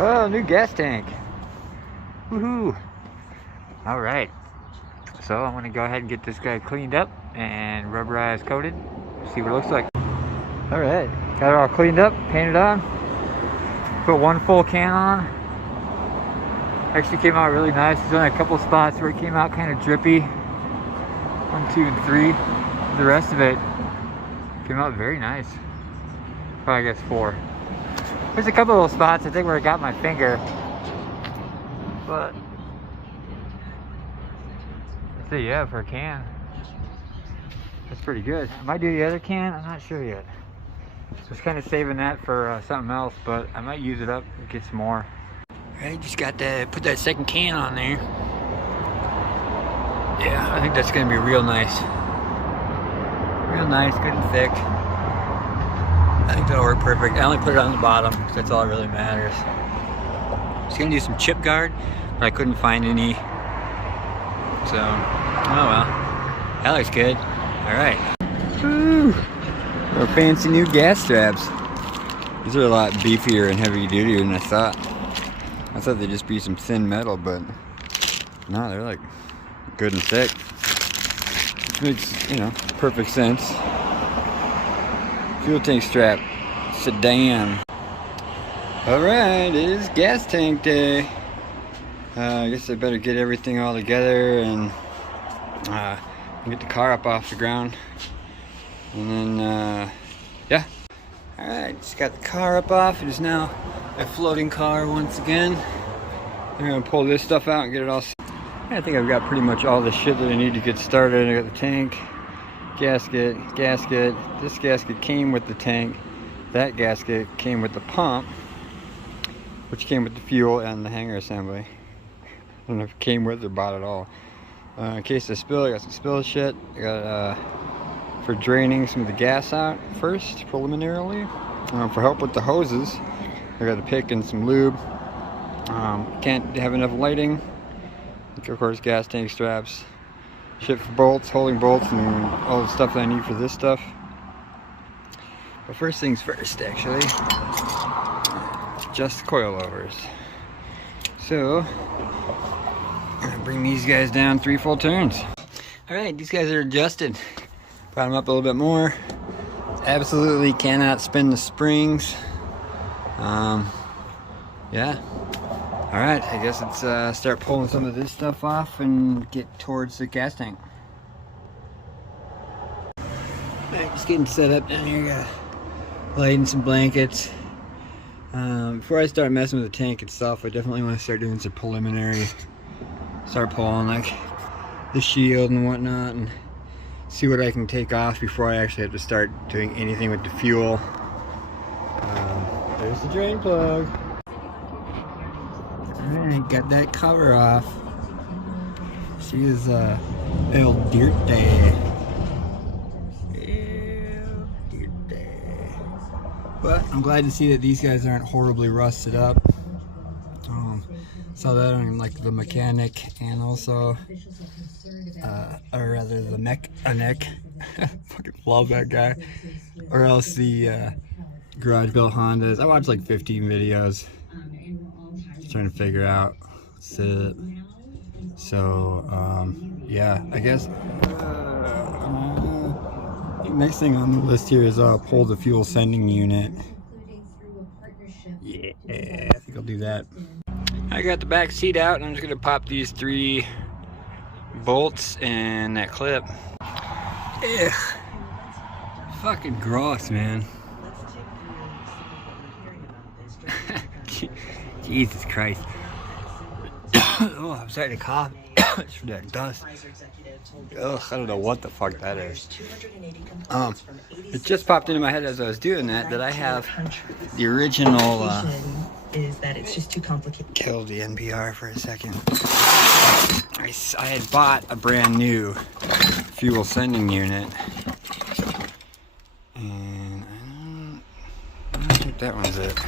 Oh, new gas tank. Woohoo! All right. So I'm gonna go ahead and get this guy cleaned up and rubberized coated. See what it looks like. All right, got it all cleaned up, painted on. Put one full can on. Actually came out really nice. There's only a couple spots where it came out kind of drippy. 1, 2, and 3. The rest of it came out very nice. Probably I guess 4. There's a couple little spots I think where I got my finger, but I'd say yeah for a can. That's pretty good. I might do the other can. I'm not sure yet. Just kind of saving that for something else, but I might use it up and get some more. Alright, just got to put that second can on there. Yeah, I think that's gonna be real nice. Real nice, good and thick. I think that'll work perfect. I only put it on the bottom because that's all that really matters. Just gonna do some chip guard, but I couldn't find any. So, oh well. That looks good. Alright. Woo! Our fancy new gas straps. These are a lot beefier and heavier duty than I thought. I thought they'd just be some thin metal, but no, they're like good and thick. Which makes, you know, perfect sense. Fuel tank strap, sedan. Alright, it is gas tank day. I guess I better get everything all together and get the car up off the ground. And then, yeah. Alright, just got the car up off. It is now a floating car once again. I'm gonna pull this stuff out and get it all. I think I've got pretty much all the shit that I need to get started. I got the tank, gasket. This gasket came with the tank. That gasket came with the pump, which came with the fuel and the hanger assembly. I don't know if it came with or bought it all. In case I spill, I got some spill shit. I got for draining some of the gas out first, preliminarily. For help with the hoses, I got a pick and some lube. Can't have enough lighting. Of course, gas tank straps. Shit for bolts, holding bolts, and all the stuff that I need for this stuff. But first things first, actually. Just coilovers. So, I'm gonna bring these guys down 3 full turns. Alright, these guys are adjusted. Brought them up a little bit more. Absolutely cannot spin the springs. Yeah. Alright, I guess let's start pulling some of this stuff off and get towards the gas tank. Alright, just getting set up down here. Got lighting some blankets. Before I start messing with the tank itself, I definitely want to start doing some preliminary. Start pulling like the shield and whatnot and see what I can take off before I actually have to start doing anything with the fuel. There's the drain plug. Alright, got that cover off. She is El Dirty. El Dirty. But I'm glad to see that these guys aren't horribly rusted up. Saw that on like the mechanic and also or rather the mechanic. Fucking love that guy. Or else the garage built Hondas. I watched like 15 videos. Just trying to figure out what's it. So yeah, I guess next thing on the list here is pull the fuel sending unit. Yeah, I think I'll do that. I got the back seat out and I'm just gonna pop these 3 bolts and that clip. Ugh. Fucking gross, man. Jesus Christ. Oh, I'm starting to cough. It's from that dust. Ugh, I don't know what the fuck that is. It just popped into my head as I was doing that I have the original is that it's just too complicated. Kill the NPR for a second. I had bought a brand new fuel sending unit. And I don't think that one's it.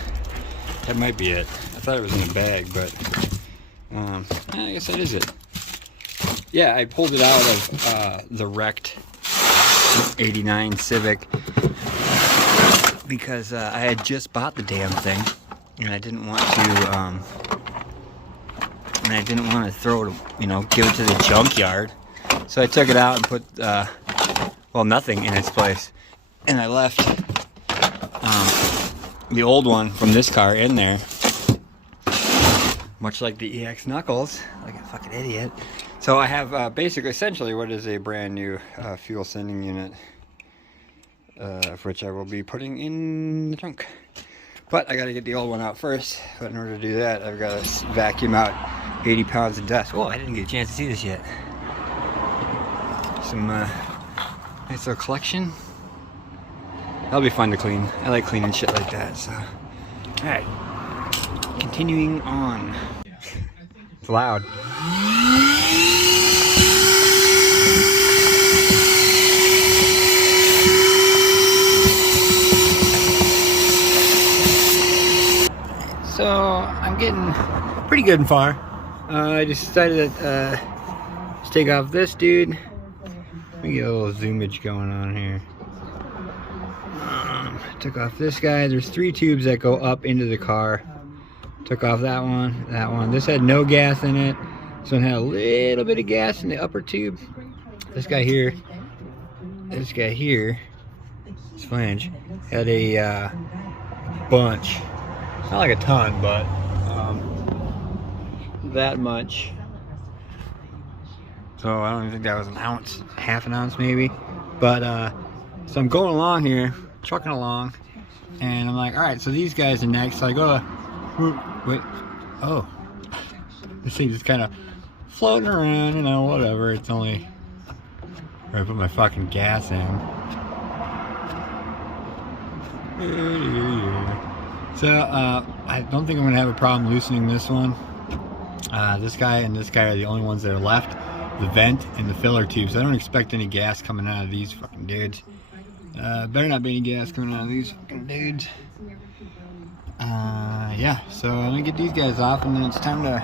That might be it. I thought it was in a bag, but I guess that is it. Yeah, I pulled it out of the wrecked '89 Civic because I had just bought the damn thing and I didn't want to throw it, you know, give it to the junkyard. So I took it out and put, well, nothing in its place. And I left the old one from this car in there. Much like the EX Knuckles, like a fucking idiot. So I have basically, essentially, what is a brand new fuel sending unit, which I will be putting in the trunk. But I gotta get the old one out first. But in order to do that, I've got to vacuum out 80 pounds of dust. Oh, I didn't get a chance to see this yet. Some nice little collection. That'll be fun to clean. I like cleaning shit like that. So, all right, continuing on. It's loud. So I'm getting pretty good and far. I just decided to just take off this dude. Let me get a little zoomage going on here. Took off this guy. There's 3 tubes that go up into the car. Took off that one, that one. This had no gas in it. This one had a little bit of gas in the upper tube. This guy here, this flange, had a bunch. Not like a ton, but that much. So I don't even think that was an ounce, half an ounce maybe. But so I'm going along here, trucking along, and I'm like, all right, so these guys are next. So I go to, wait, oh, this thing just kind of floating around, you know, whatever. It's only where I put my fucking gas in. So I don't think I'm gonna have a problem loosening this one. This guy and this guy are the only ones that are left. The vent and the filler tubes. I don't expect any gas coming out of these fucking dudes. Better not be any gas coming out of these fucking dudes. Yeah, so I'm gonna get these guys off, and then it's time to.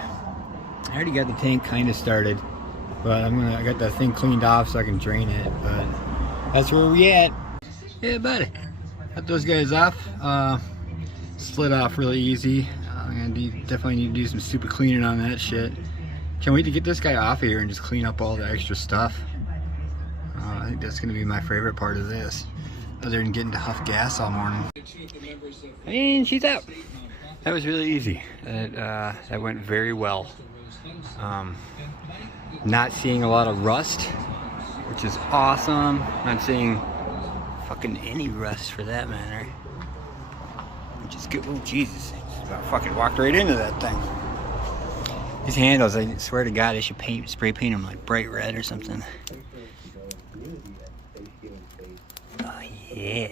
I already got the tank kind of started, but I got that thing cleaned off so I can drain it. But that's where we at. Yeah, buddy. Got those guys off. Slid off really easy. I'm gonna definitely need to do some super cleaning on that shit. Can't wait to get this guy off of here and just clean up all the extra stuff. I think that's gonna be my favorite part of this, other than getting to huff gas all morning. And she's out. That was really easy. That went very well. Not seeing a lot of rust, which is awesome. Not seeing fucking any rust for that matter. Which is good. Oh Jesus! I fucking walked right into that thing. These handles, I swear to God, I should spray paint them like bright red or something. Oh yeah.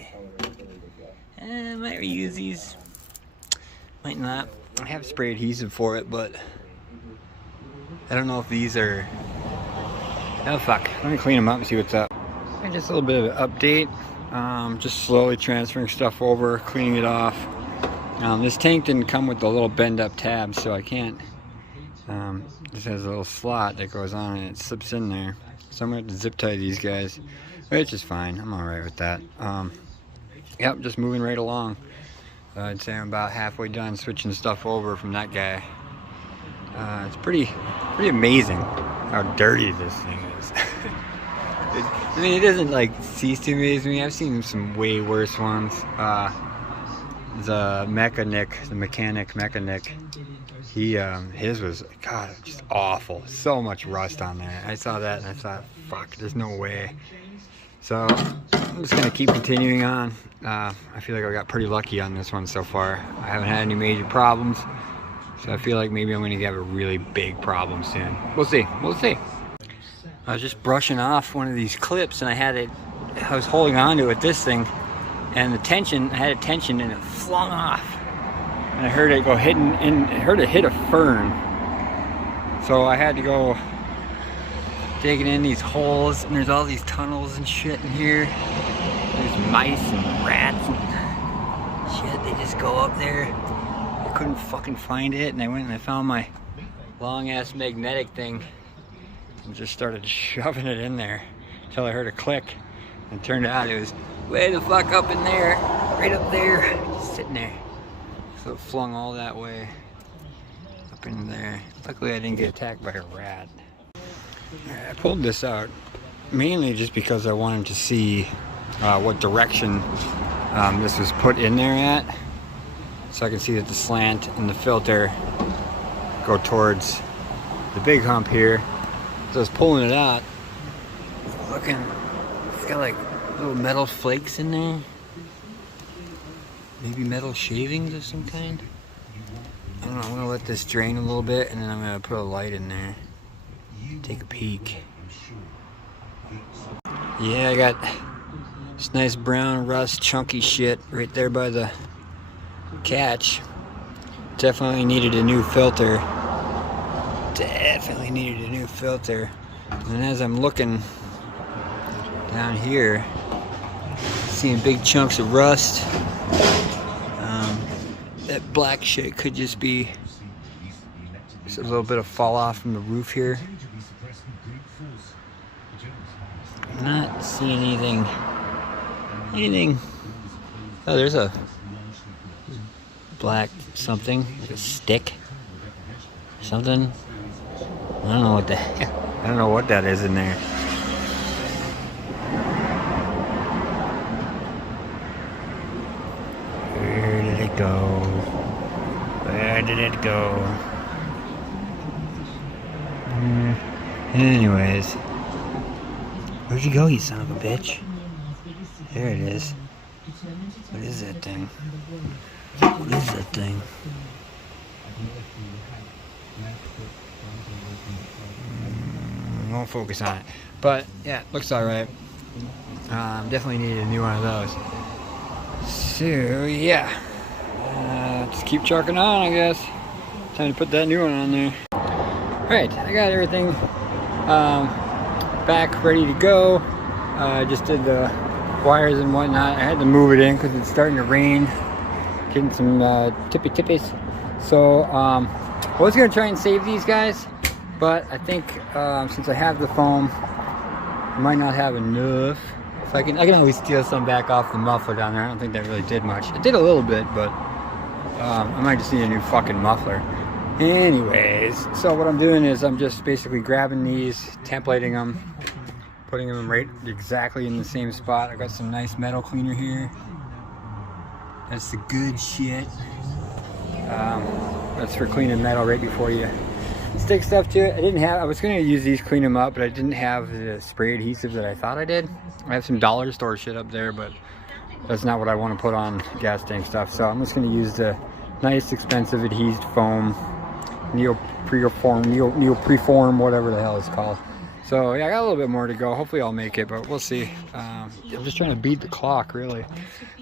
I might reuse these. Might not. I have spray adhesive for it, but I don't know if these are. Oh fuck! Let me clean them up and see what's up. And just a little bit of an update. Just slowly transferring stuff over, cleaning it off. This tank didn't come with the little bend up tabs, so I can't. This has a little slot that goes on and it slips in there. So I'm going to have to zip tie these guys, which is fine. I'm alright with that. Yep, just moving right along. I'd say I'm about halfway done switching stuff over from that guy. It's pretty amazing how dirty this thing is. I mean, it doesn't like cease to amaze me. I've seen some way worse ones. The mechanic, his was, God, just awful. So much rust on there. I saw that and I thought, fuck, there's no way. So I'm just gonna keep continuing on. I feel like I got pretty lucky on this one so far. I haven't had any major problems, so I feel like maybe I'm gonna have a really big problem soon. We'll see. We'll see. I was just brushing off one of these clips and I was holding on to it with this thing, and the tension, I had a tension and it flung off. And I heard it go hitting, and I heard it hit a fern. So I had to go digging in these holes, and there's all these tunnels and shit in here. There's mice and rats and shit. They just go up there. I couldn't fucking find it, and I went and I found my long ass magnetic thing and just started shoving it in there until I heard a click. And it turned out it was way the fuck up in there, right up there, just sitting there. So it flung all that way up in there. Luckily I didn't get attacked by a rat. I pulled this out mainly just because I wanted to see what direction this was put in there at. So I can see that the slant and the filter go towards the big hump here. So I was pulling it out, looking, it's got like little metal flakes in there. Maybe metal shavings of some kind. I don't know, I'm gonna let this drain a little bit and then I'm gonna put a light in there. Take a peek. Yeah, I got this nice brown rust chunky shit right there by the catch. Definitely needed a new filter. Definitely needed a new filter. And as I'm looking down here, seeing big chunks of rust. That black shit could just be just a little bit of fall off from the roof here. I'm not seeing anything. Oh, there's a black something, like a stick, something. I don't know what the heck. I don't know what that is in there. Where did it go? Where did it go? Anyways, where'd you go, you son of a bitch? There it is. What is that thing? What is that thing? Won't focus on it. But yeah, looks alright. Definitely needed a new one of those. So yeah, just keep trucking on, I guess. Time to put that new one on there. Alright, I got everything back ready to go. I just did the wires and whatnot. I had to move it in because it's starting to rain. Getting some tippy-tippies. So I was going to try and save these guys, but I think since I have the foam, I might not have enough. So I can always steal some back off the muffler down there. I don't think that really did much. It did a little bit, but I might just need a new fucking muffler. Anyways, so what I'm doing is I'm just basically grabbing these, templating them, putting them right exactly in the same spot. I got some nice metal cleaner here. That's the good shit. That's for cleaning metal right before you stick stuff to it. I was gonna use these, clean them up, but I didn't have the spray adhesive that I thought I did. I have some dollar store shit up there, but that's not what I want to put on gas tank stuff. So I'm just gonna use the nice expensive adhesed foam, Neoprene, whatever the hell it's called. So yeah, I got a little bit more to go. Hopefully I'll make it, but we'll see. I'm just trying to beat the clock, really.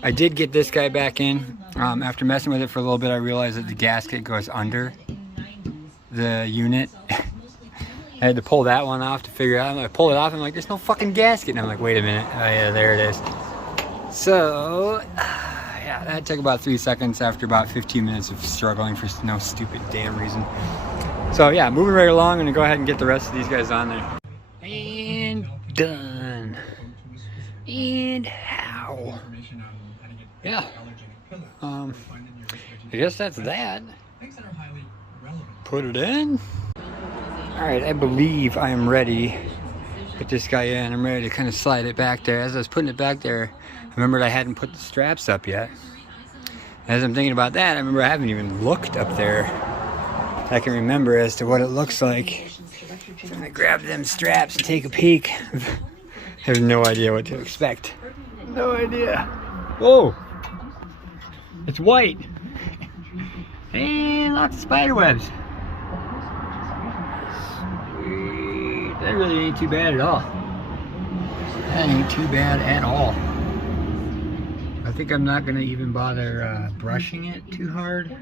I did get this guy back in. After messing with it for a little bit, I realized that the gasket goes under the unit. I had to pull that one off to figure out. I pulled it off and I'm like, there's no fucking gasket. And I'm like, wait a minute. Oh yeah, there it is. So yeah, that took about 3 seconds after about 15 minutes of struggling for no stupid damn reason. So yeah, moving right along. I'm gonna go ahead and get the rest of these guys on there. And done. And how? Yeah. I guess that's that. Put it in. Alright, I believe I am ready. Put this guy in. I'm ready to kind of slide it back there. As I was putting it back there, I remembered I hadn't put the straps up yet. As I'm thinking about that, I remember I haven't even looked up there. I can remember as to what it looks like. So I'm gonna grab them straps and take a peek. I have no idea what to expect. No idea. Whoa! It's white! And lots of spider webs. Sweet. That really ain't too bad at all. That ain't too bad at all. I think I'm not gonna even bother brushing it too hard.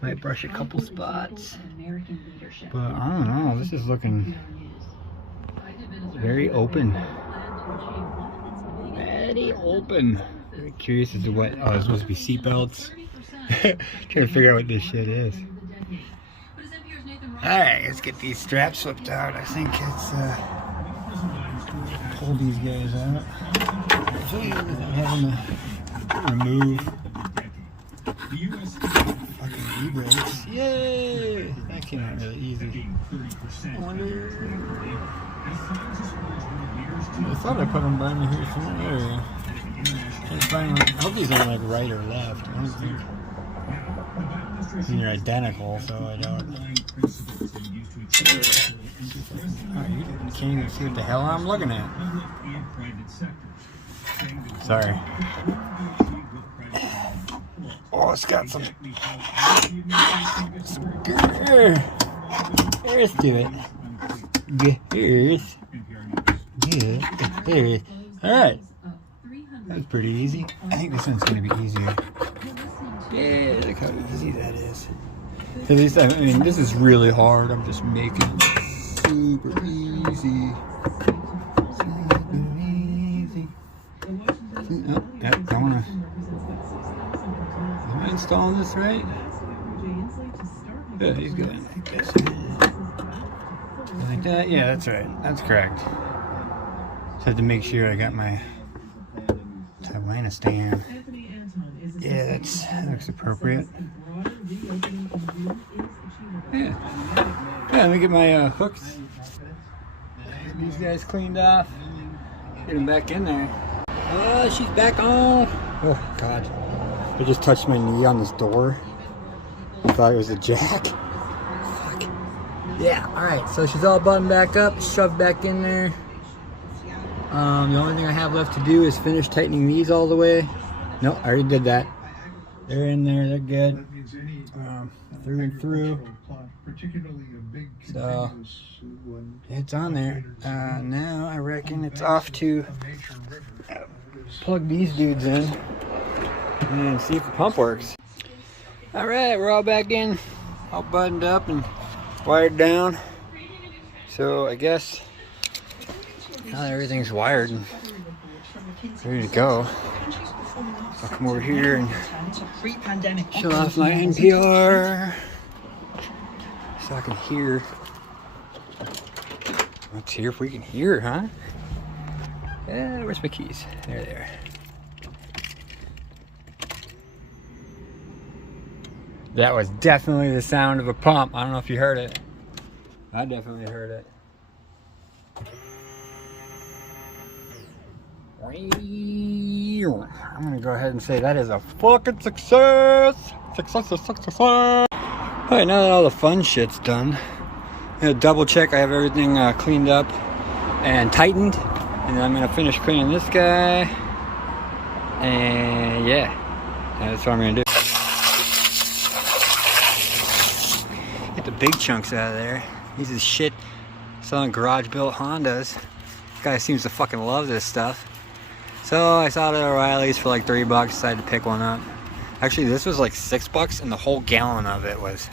Might brush a couple spots. But I don't know, this is looking very open. Very open. Very curious as to what, oh, it's supposed to be seat belts. Trying to figure out what this shit is. Alright, let's get these straps flipped out. I think it's pull these guys out. Having to remove Fucking e-brakes. Yay! That came out really easy. I wonder... I thought I put them by me here somewhere. Can't find one. I hope these aren't like right or left. I don't think. They're identical, so I don't. Oh, you can't even see what the hell I'm looking at. Sorry. Oh, it's got some earth to it. Earth. Yeah, alright. That was pretty easy. I think this one's going to be easier. Yeah, look how easy that is. At least, I mean, this is really hard. I'm just making it super easy. Super easy. Oh, yeah, I want to... Am I installing this right? Yeah, he's good. I guess. Like that? Yeah, that's right. That's correct. Just have to make sure I got my Atlanta stand. Yeah, that looks appropriate. Yeah, let me get my hooks. These guys cleaned off. Get them back in there. Oh, she's back on. Oh, God. I just touched my knee on this door. I thought it was a jack. Fuck. Yeah, alright. So she's all buttoned back up, shoved back in there. The only thing I have left to do is finish tightening these all the way. Nope, I already did that. They're in there, they're good. Through and through. So, it's on there. Now I reckon it's off to plug these dudes in and see if the pump works. Alright, we're all back in, all buttoned up and wired down. So I guess now that everything's wired and ready to go, I'll come over here and shut off my NPR so I can hear. Let's hear if we can hear, huh? Where's my keys? There they are. That was definitely the sound of a pump. I don't know if you heard it. I definitely heard it. I'm gonna go ahead and say that is a fucking success. Success. Alright, now that all the fun shit's done, I'm gonna double check I have everything cleaned up and tightened, and then I'm gonna finish cleaning this guy. And yeah, that's what I'm gonna do. Get the big chunks out of there. These is shit selling garage built Hondas. This guy seems to fucking love this stuff. So I saw it at O'Reilly's for like $3, decided to pick one up. Actually, this was like $6 and the whole gallon of it was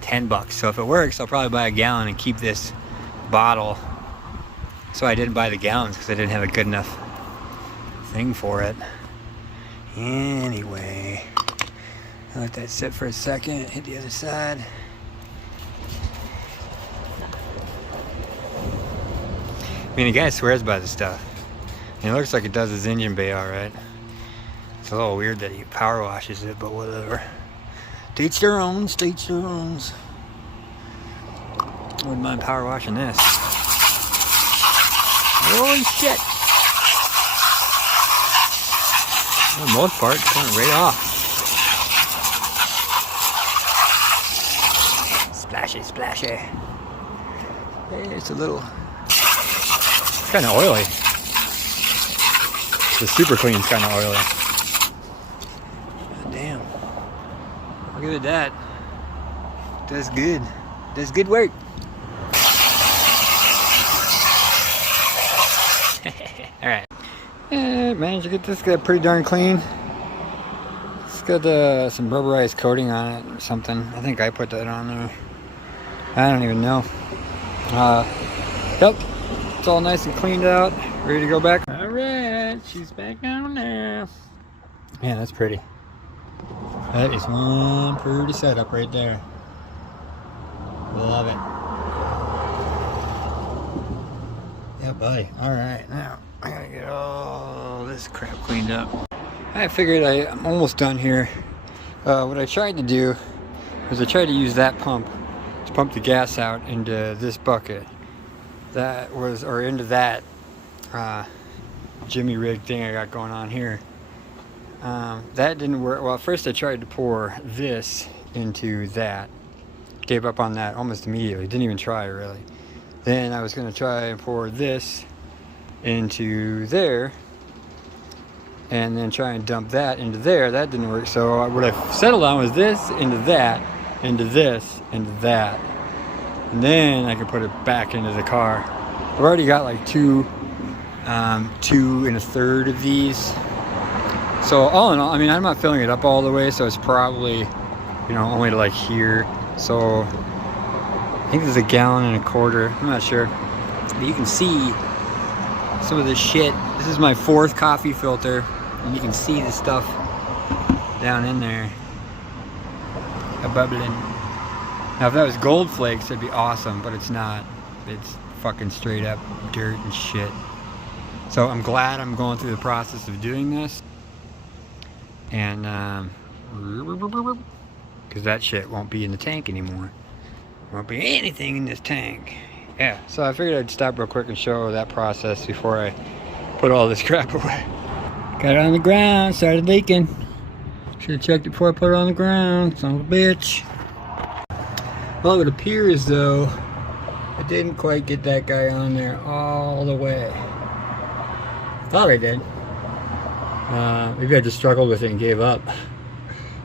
$10. So if it works, I'll probably buy a gallon and keep this bottle. So I didn't buy the gallons because I didn't have a good enough thing for it. Anyway, I'll let that sit for a second, hit the other side. I mean, the guy swears by this stuff. And it looks like it does his engine bay alright. It's a little weird that he power washes it, but whatever. To each their own, to each their own. Wouldn't mind power washing this. Holy shit! For the most part, it's going right off. Splashy, splashy. Hey, it's a little... It's kind of oily. The super clean's kind of oily. God damn. Look at that. Does good. Does good work. Alright. Managed to get this guy pretty darn clean. It's got some rubberized coating on it or something. I think I put that on there. I don't even know. Yep. It's all nice and cleaned out. Ready to go back. Alright, she's back on there. Man, that's pretty. That is one pretty setup right there. Love it. Yeah, buddy. Alright, now I gotta get all this crap cleaned up. I figured I'm almost done here. what I tried to do was I tried to use that pump to pump the gas out into this bucket. That was, or into that jimmy rig thing I got going on here. That didn't work. Well, first I tried to pour this into that. Gave up on that almost immediately. Didn't even try really. Then I was going to try and pour this into there, and then try and dump that into there. That didn't work. So what I settled on was this into that, into this, into that, and then I could put it back into the car. I've already got like 2 2 1/3 of these. So all in all, I mean, I'm not filling it up all the way, so it's probably, you know, only to like here. So I think there's 1.25 gallons. I'm not sure, but you can see some of this shit. This is my 4th coffee filter, and you can see the stuff down in there bubbling. Now if that was gold flakes, that'd be awesome, but it's not. It's fucking straight up dirt and shit. So I'm glad I'm going through the process of doing this, and because that shit won't be in the tank anymore. Won't be anything in this tank. Yeah, so I figured I'd stop real quick and show that process before I put all this crap away. Got it on the ground, started leaking. Should have checked it before I put it on the ground, son of a bitch. Well, it appears though I didn't quite get that guy on there all the way. I thought I did. Maybe I just struggled with it and gave up.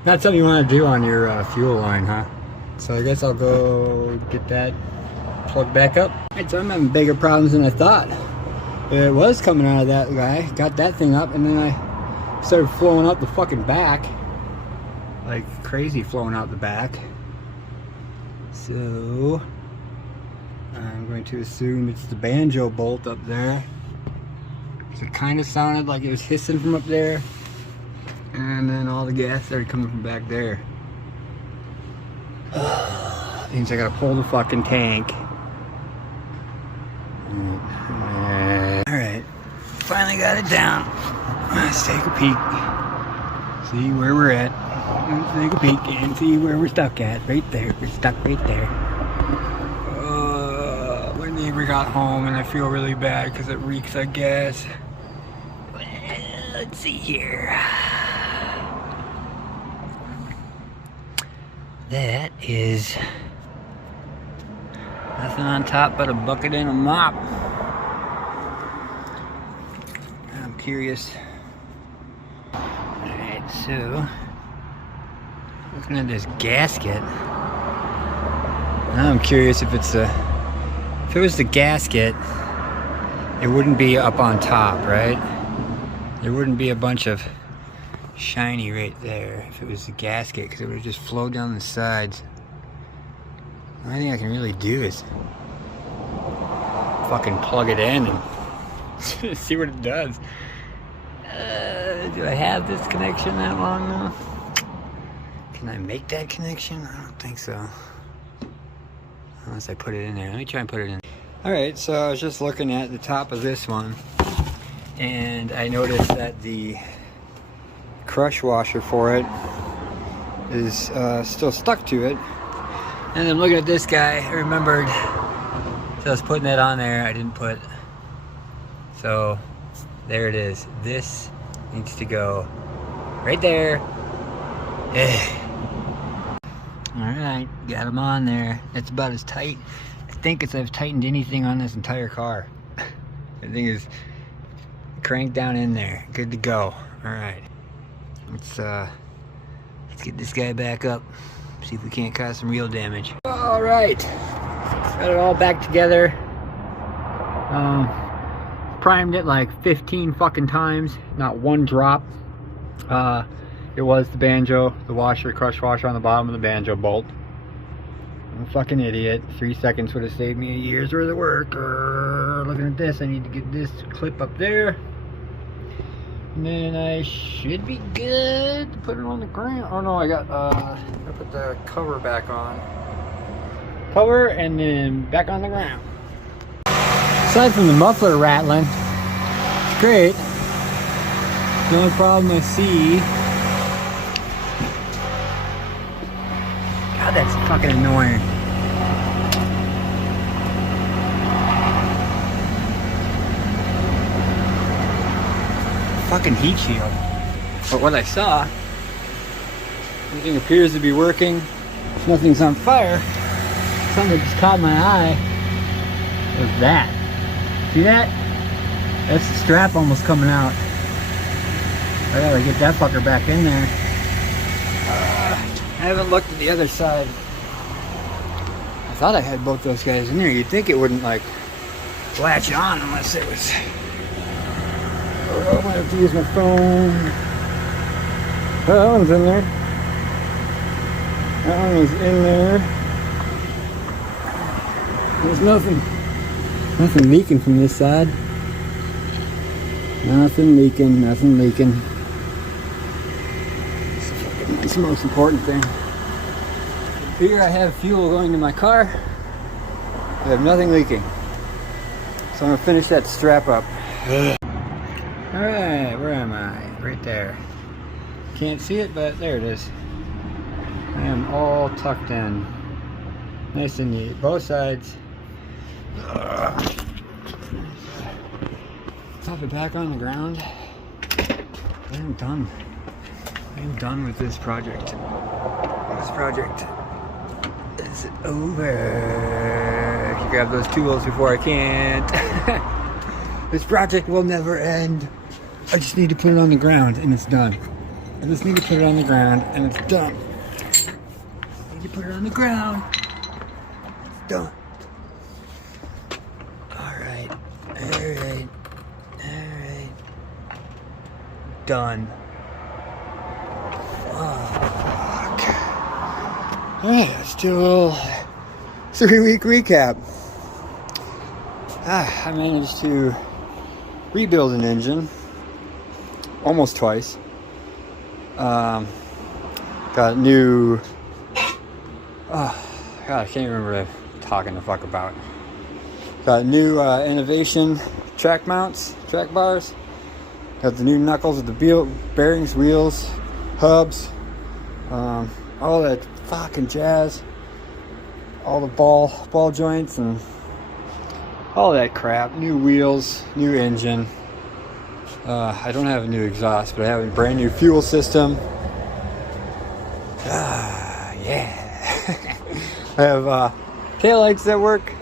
Not something you want to do on your fuel line, huh? So I guess I'll go get that plugged back up. Alright, so I'm having bigger problems than I thought. It was coming out of that guy. Got that thing up, and then I started flowing out the fucking back. Like crazy flowing out the back. So I'm going to assume it's the banjo bolt up there. It kind of sounded like it was hissing from up there, and then all the gas started coming from back there. Means I gotta pull the fucking tank. Alright, finally got it down. Let's take a peek. See where we're at. Let's take a peek and see where we're stuck at. Right there, we're stuck right there. My neighbor got home and I feel really bad because it reeks of gas. Let's see here. That is nothing on top but a bucket and a mop. I'm curious. Alright, so looking at this gasket. Now I'm curious if it's if it was the gasket, it wouldn't be up on top, right? There wouldn't be a bunch of shiny right there if it was the gasket, because it would just flow down the sides. The only thing I can really do is fucking plug it in and see what it does. Do I have this connection that long now? Can I make that connection? I don't think so. Unless I put it in there. Let me try and put it in. Alright, so I was just looking at the top of this one, and I noticed that the crush washer for it is still stuck to it. And then looking at this guy, I remembered, so I was putting that on there, I didn't put, so there it is. This needs to go right there. Alright, got them on there. That's about as tight, I think, as I've tightened anything on this entire car. Everything is cranked down in there, good to go. Alright. Let's get this guy back up, see if we can't cause some real damage. Alright, got it all back together. Primed it like 15 fucking times, not one drop. It was the banjo, the washer, crush washer on the bottom of the banjo bolt. I'm a fucking idiot. 3 seconds would have saved me a year's worth of work. Looking at this, I need to get this clip up there. And then I should be good to put it on the ground. Oh no, I put the cover back on. Cover and then back on the ground. Aside from the muffler rattling, it's great. The only problem I see that's fucking annoying. Fucking heat shield. But what I saw, everything appears to be working. Nothing's on fire. Something just caught my eye. Was that? See that? That's the strap almost coming out. I gotta get that fucker back in there. I haven't looked at the other side. I thought I had both those guys in there. You'd think it wouldn't like latch on unless it was. Oh, I'm gonna have to use my phone. Oh, that one's in there. That one was in there. There's nothing leaking from this side. Nothing leaking. That's the most important thing. Here I have fuel going to my car. I have nothing leaking. So I'm gonna finish that strap up. Alright, where am I? Right there. Can't see it, but there it is. I am all tucked in. Nice and neat. Both sides. Pop it back on the ground. I am done. I am done with this project. This project is over. You grab those tools before I can't. This project will never end. I just need to put it on the ground and it's done. I just need to put it on the ground and it's done. I need to put it on the ground. It's done. Alright. Alright. Alright. Done. Fuck. Alright, let's do a little 3-week recap. I managed to rebuild an engine almost twice. Got a new God, I can't remember what I'm talking the fuck about. Got new innovation track mounts, track bars. Got the new knuckles with the bearings, wheels, hubs, all that fucking jazz. All the ball joints and all that crap. New wheels, new engine. I don't have a new exhaust, but I have a brand new fuel system. Yeah. I have tail lights that work,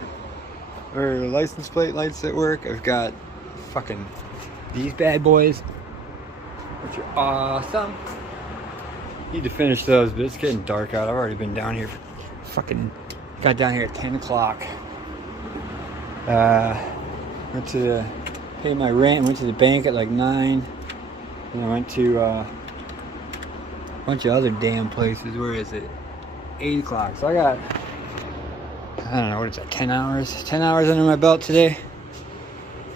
or license plate lights that work. I've got fucking these bad boys, which are awesome. Need to finish those, but it's getting dark out. I've already been down here. Got down here at 10 o'clock. Went to pay my rent. Went to the bank at like 9. And I went to a bunch of other damn places. Where is it? 8 o'clock. So I got, I don't know, what is that, 10 hours? 10 hours under my belt today.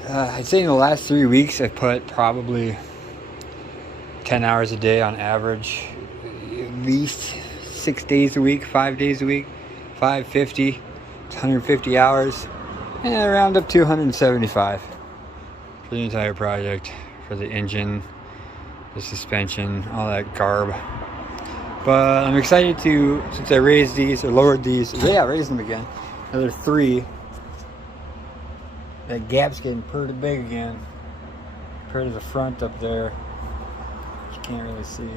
I'd say in the last 3 weeks I've put probably 10 hours a day on average. At least 6 days a week, 5 days a week. 550, 150 hours. And I round up to 175 for the entire project. For the engine, the suspension, all that garb. But I'm excited to, since I raised these, or lowered these, yeah, I raised them again. Another 3. That gap's getting pretty big again. Compared to the front up there. You can't really see.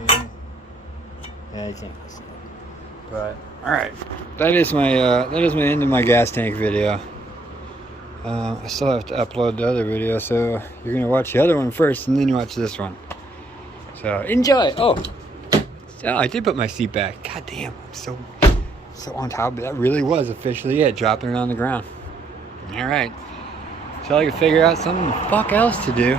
Yeah, you can't really see. But, alright. That is my end of my gas tank video. I still have to upload the other video, so you're gonna watch the other one first and then you watch this one. So enjoy. Oh, I did put my seat back. God damn, I'm so on top of it. That really was officially it, dropping it on the ground. All right, so I could figure out something the fuck else to do.